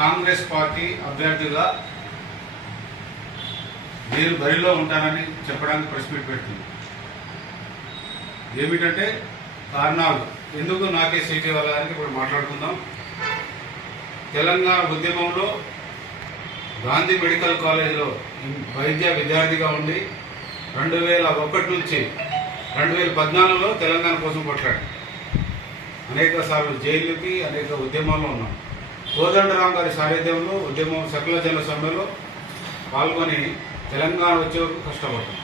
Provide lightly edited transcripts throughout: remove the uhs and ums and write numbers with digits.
Congress party అభ్యర్థిగా నేను బరిలో ఉంటానని చెప్పడానికి ప్రెస్ మీట్ పెడుతుంది. ఏమిటంటే కారణాలు ఎందుకు నాకే సీట్ ఇవ్వాలని ఇప్పుడు మాట్లాడుకుందాం. తెలంగాణ ఉద్యమంలో గాంధీ మెడికల్ కాలేజీలో వైద్య విద్యార్థిగా ఉండి 2001 నుంచి 2014లో తెలంగాణ కోసం కొట్లాడు. అనేక సార్లు జైలుకి అనేక ఉద్యమాల్లో ఉన్నాం. కోదండరాం గారి సారథ్యంలో ఉద్యమం సకల జన సమ్మెలో పాల్గొని తెలంగాణ వచ్చే వరకు కష్టపడ్డాం.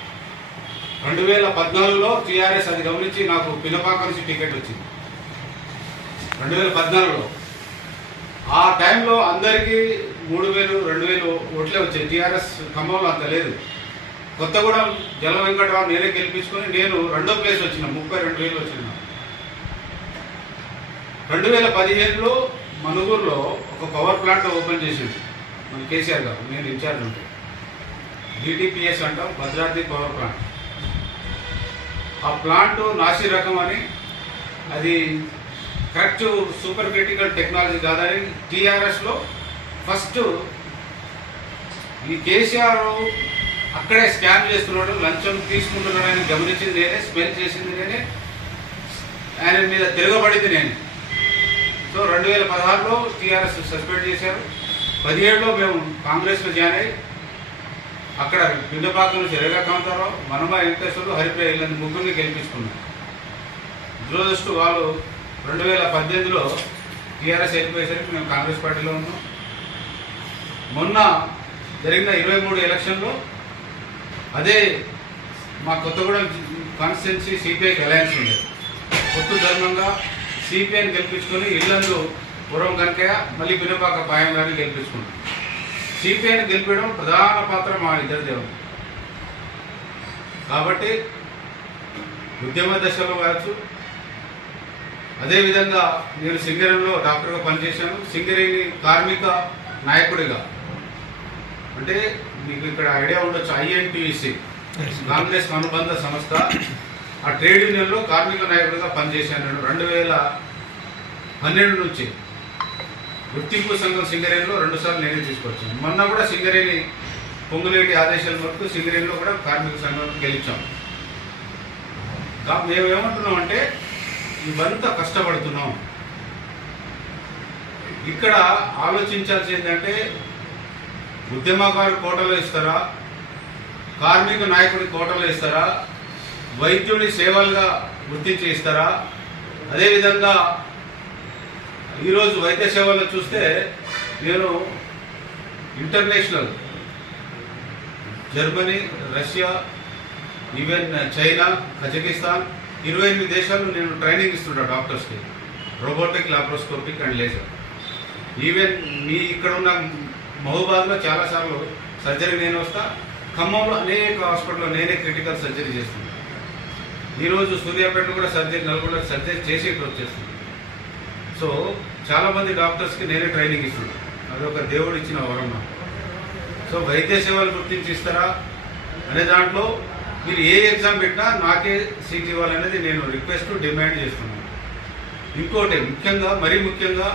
2014లో టీఆర్ఎస్ అది గమనించి నాకు పినపాక నుంచి టికెట్ వచ్చింది. 2014లో ఆ టైంలో అందరికీ 3000, 2000 ఓట్లే వచ్చాయి. టీఆర్ఎస్ ఖమ్మంలో అంత లేదు. కొత్తగూడెం జల వెంకటరావు నేనే గెలిపించుకొని నేను 2వ ప్లేస్ వచ్చిన 32,000 వచ్చిన. 2015లో మనుగూరులో ఒక పవర్ ప్లాంట్ ఓపెన్ చేసింది మన కేసీఆర్ గారు. నేను ఇన్ఛార్జ్ ఉంటే DTPS అంటాం, భద్రాద్రి పవర్ ప్లాంట్. ఆ ప్లాంట్ నాసి రకం అని, అది కరెక్ట్ సూపర్ క్రిటికల్ టెక్నాలజీ కాదని టీఆర్ఎస్లో ఫస్ట్ ఈ కేసీఆర్ అక్కడే స్కామ్ చేస్తున్నాడు, లంచం తీసుకుంటున్నాడని గమనించింది నేనే, స్మెల్ చేసింది నేనే, ఆయన మీద తిరగబడింది నేను. సో 2016లో టీఆర్ఎస్ సస్పెండ్ చేశారు. 17లో మేము కాంగ్రెస్లో జాయిన్ అయ్యి అక్కడ పిండపాక నుంచి రేగా కాంతారావు, మనమ వెంకటేశ్వర్లు, హరిప్రియ ఇల్లంది ముగ్గురిని గెలిపించుకున్నాం. దురదృష్టు వాళ్ళు 2018లో టీఆర్ఎస్ వెళ్ళిపోయేసరికి మేము కాంగ్రెస్ పార్టీలో ఉన్నాం. మొన్న జరిగిన 23 ఎలక్షన్లో అదే మా కొత్తగూడెం కాన్స్టిట్యున్సీ సిపిఐకి అలయన్స్ ఉండేది. కొత్త ధర్మంగా సిపిఐని గెలిపించుకొని ఇల్లందు పూర్వం కనుకయ్య మళ్ళీ పినపాక పాయం గారిని గెలిపించుకున్నాం. సిపిఐని గెలిపించడం ప్రధాన పాత్ర మా ఇద్దరి దేవుడు. కాబట్టి ఉద్యమ దశలో కావచ్చు, అదేవిధంగా నేను సింగరేణిలో డాక్టర్గా పనిచేశాను. సింగరేణి కార్మిక నాయకుడిగా, అంటే మీకు ఇక్కడ ఐడియా ఉండొచ్చు, INTUC కాంగ్రెస్ అనుబంధ సంస్థ, ఆ ట్రేడ్ యూనియన్లో కార్మిక నాయకుడిగా పనిచేశాను. 2012 నుంచి గుర్తింపు సంఘం సింగరేణిలో 2 సార్లు నేనే తీసుకొచ్చాను. మొన్న కూడా సింగరేణి పొంగులేటి ఆదేశాల వరకు సింగరేణిలో కూడా కార్మిక సంఘం గెలిచాం. మేము ఏమంటున్నామంటే ఇవంతా కష్టపడుతున్నాం. ఇక్కడ ఆలోచించాల్సి ఏంటంటే ఉద్యమకారు కోటలో ఇస్తారా, కార్మిక నాయకుడి కోటలో ఇస్తారా, వైద్యుడి సేవలుగా గుర్తించి ఇస్తారా? అదేవిధంగా ఈరోజు వైద్య సేవల్లో చూస్తే నేను international Germany, Russia, even China, Kazakhstan 28 దేశాల్లో నేను ట్రైనింగ్ ఇస్తున్నాను డాక్టర్స్కి, robotic, laparoscopic and laser. Even మీ ఇక్కడ ఉన్న మహబూబాద్లో చాలాసార్లు సర్జరీ నేను వస్తా. ఖమ్మంలో అనేక హాస్పిటల్లో నేనే క్రిటికల్ సర్జరీ చేస్తున్నాను. ఈరోజు సూర్యాపేట కూడా సర్జరీ, నల్గొండ సర్జరీ చేసి ఇక్కడ వచ్చేస్తుంది. సో చాలామంది డాక్టర్స్కి నేనే ట్రైనింగ్ ఇస్తున్నాను. అదొక దేవుడు ఇచ్చిన వరం నాకు. సో వైద్య సేవలు గుర్తించి ఇస్తారా అనే దాంట్లో మీరు ఏ ఎగ్జామ్ పెట్టినా నాకే సీట్ ఇవ్వాలనేది నేను రిక్వెస్ట్, డిమాండ్ చేస్తున్నాను. ఇంకోటి ముఖ్యంగా, మరీ ముఖ్యంగా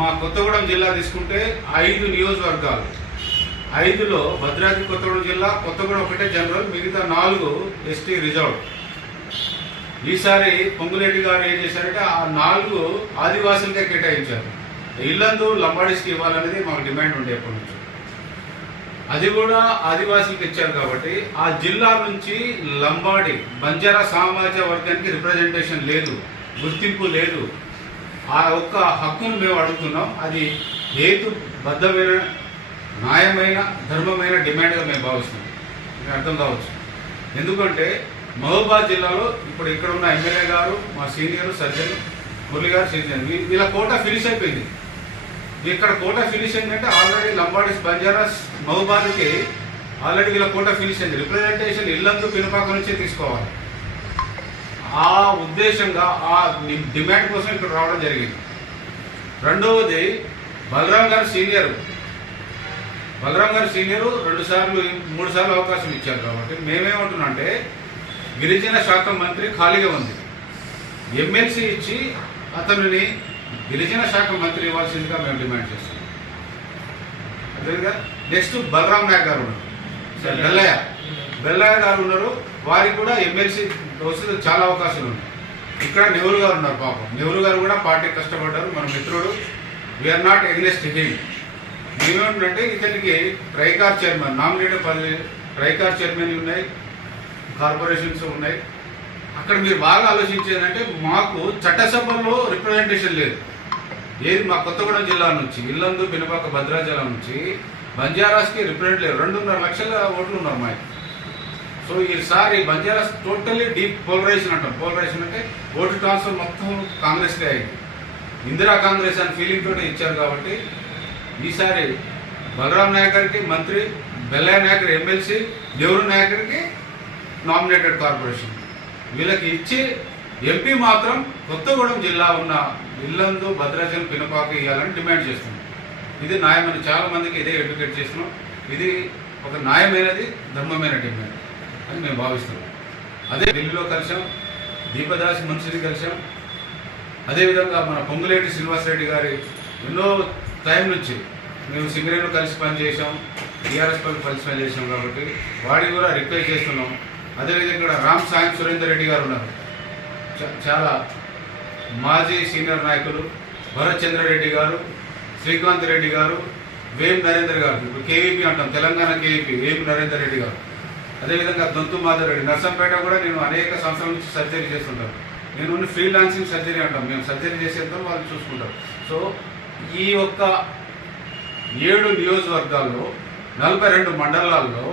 మా కొత్తగూడెం జిల్లా తీసుకుంటే 5 నియోజకవర్గాలు, 5లో భద్రాద్రి కొత్తగూడెం జిల్లా, కొత్తగూడెం ఒకటే జనరల్, మిగతా 4 ST రిజర్వ్. ఈసారి పొంగులేటి గారు ఏం చేశారంటే ఆ 4 ఆదివాసులకే కేటాయించారు. ఇల్లందు లంబాడీస్కి ఇవ్వాలనేది మాకు డిమాండ్ ఉండే ఎప్పటి నుంచి. అది కూడా ఆదివాసులకు ఇచ్చారు కాబట్టి ఆ జిల్లా నుంచి లంబాడి, బంజారా సామాజిక వర్గానికి రిప్రజెంటేషన్ లేదు, గుర్తింపు లేదు. ఆ ఒక్క హక్కును మేము అడుగుతున్నాం. అది హేతుబద్ధమైన, న్యాయమైన, ధర్మమైన డిమాండ్గా మేము భావిస్తున్నాం. మీకు అర్థం కావచ్చు. ఎందుకంటే మహబూబాద్ జిల్లాలో ఇప్పుడు ఇక్కడ ఉన్న ఎమ్మెల్యే గారు, మా సీనియర్ సర్జన్ మురళి గారు, సీనియర్, వీళ్ళ కోటా ఫినిష్ అయిపోయింది. ఇక్కడ కోటా ఫినిష్ అయిందంటే ఆల్రెడీ లంబాడీస్, బంజారాస్, మహబూబాద్కి ఆల్రెడీ వీళ్ళ కోటా ఫినిష్ అయింది. రిప్రజెంటేషన్ ఇల్లందు పినపాక నుంచే తీసుకోవాలి. ఆ ఉద్దేశంగా ఆ డిమాండ్ కోసం ఇక్కడ రావడం జరిగింది. రెండవది బలరాం గారు సీనియర్ 2 సార్లు 3 సార్లు అవకాశం ఇచ్చారు. కాబట్టి మేమేమంటున్నాం అంటే గిరిజన శాఖ మంత్రి ఖాళీగా ఉంది, ఎమ్మెల్సీ ఇచ్చి అతనిని గిరిజన శాఖ మంత్రి ఇవ్వాల్సిందిగా మేము డిమాండ్ చేస్తున్నాం. నెక్స్ట్ బలరాం నాయక్ గారు ఉన్నారు, బెల్లయ్య గారు ఉన్నారు. వారికి కూడా ఎమ్మెల్సీ వస్తే చాలా అవకాశాలు ఉన్నాయి. ఇక్కడ నెహ్రూ గారు ఉన్నారు. పాపం నెహ్రూ గారు కూడా పార్టీకి కష్టపడ్డారు, మన మిత్రుడు. We are not against him. మేమేంటంటే ఇతనికి ట్రైకార్ చైర్మన్ నామినేటెడ్ పదవి, ట్రైకార్ చైర్మన్ ఉన్నాయి, కార్పొరేషన్స్ ఉన్నాయి. అక్కడ మీరు బాగా ఆలోచించేదంటే మాకు చట్టసభలో రిప్రజెంటేషన్ లేదు. ఏది మా కొత్తగూడెం జిల్లా నుంచి, ఇల్లందు, పినపాక, భద్రాచలం నుంచి బంజారాస్కి రిప్రజెంట్ లేదు. 2.5 లక్షల ఓట్లు ఉన్నారు మాకు. సో ఈసారి బంజారాస్ టోటల్లీ డీప్ పోలరైజేషన్ అంటాం. పోలరైజేషన్ అంటే ఓటు ట్రాన్స్ఫర్ మొత్తం కాంగ్రెస్కే అయింది. ఇందిరా కాంగ్రెస్ అని ఫీలింగ్ తోటి ఇచ్చారు. కాబట్టి ఈసారి బలరాం నాయక్ గారికి మంత్రి, బెల్లయ్య నాయక్ ఎమ్మెల్సీ, నెహ్రూ నాయక్ గారికి నామినేటెడ్ కార్పొరేషన్ వీళ్ళకి ఇచ్చి ఎంపీ మాత్రం కొత్తగూడెం జిల్లా ఉన్న ఇల్లందు, భద్రాచలం, పినపాక ఇవ్వాలని డిమాండ్ చేస్తున్నాం. ఇది న్యాయమని చాలా మందికి ఇదే ఎడ్యుకేట్ చేస్తున్నాం. ఇది ఒక న్యాయమైనది, ధర్మమైన డిమాండ్ అని మేము భావిస్తున్నాం. అదే ఢిల్లీలో కలిసాం, దీపదాస్ మున్సిని కలిసాం. అదేవిధంగా మన పొంగులేటి శ్రీనివాసరెడ్డి గారి ఎన్నో టైం నుంచి మేము సింగరేణిలో కలిసి పనిచేసాం, టీఆర్ఎస్ కలిసి పనిచేసాం. కాబట్టి వాడికి కూడా రిక్వెస్ట్ చేస్తున్నాం. అదేవిధంగా ఇక్కడ రామ్ సాయం సురేందర్ రెడ్డి గారు ఉన్నారు, చాలా మాజీ సీనియర్ నాయకులు. భరత్ చంద్రారెడ్డి గారు, శ్రీకాంత్ రెడ్డి గారు, వేం నరేందర్ గారు, ఇప్పుడు కేవీపీ అంటాం, తెలంగాణ కేవీపీ వేం నరేందర్ రెడ్డి గారు. అదేవిధంగా దొంతు మాధవ్ రెడ్డి. నర్సంపేట కూడా నేను అనేక సంవత్సరాల నుంచి సర్జరీ చేస్తుంటాను. నేను ఫ్రీలాన్సింగ్ సర్జరీ అంటాం, మేము సర్జరీ చేసేద్దాం, వాళ్ళు చూసుకుంటారు. సో ఈ యొక్క 7 నియోజకవర్గాల్లో 42 మండలాల్లో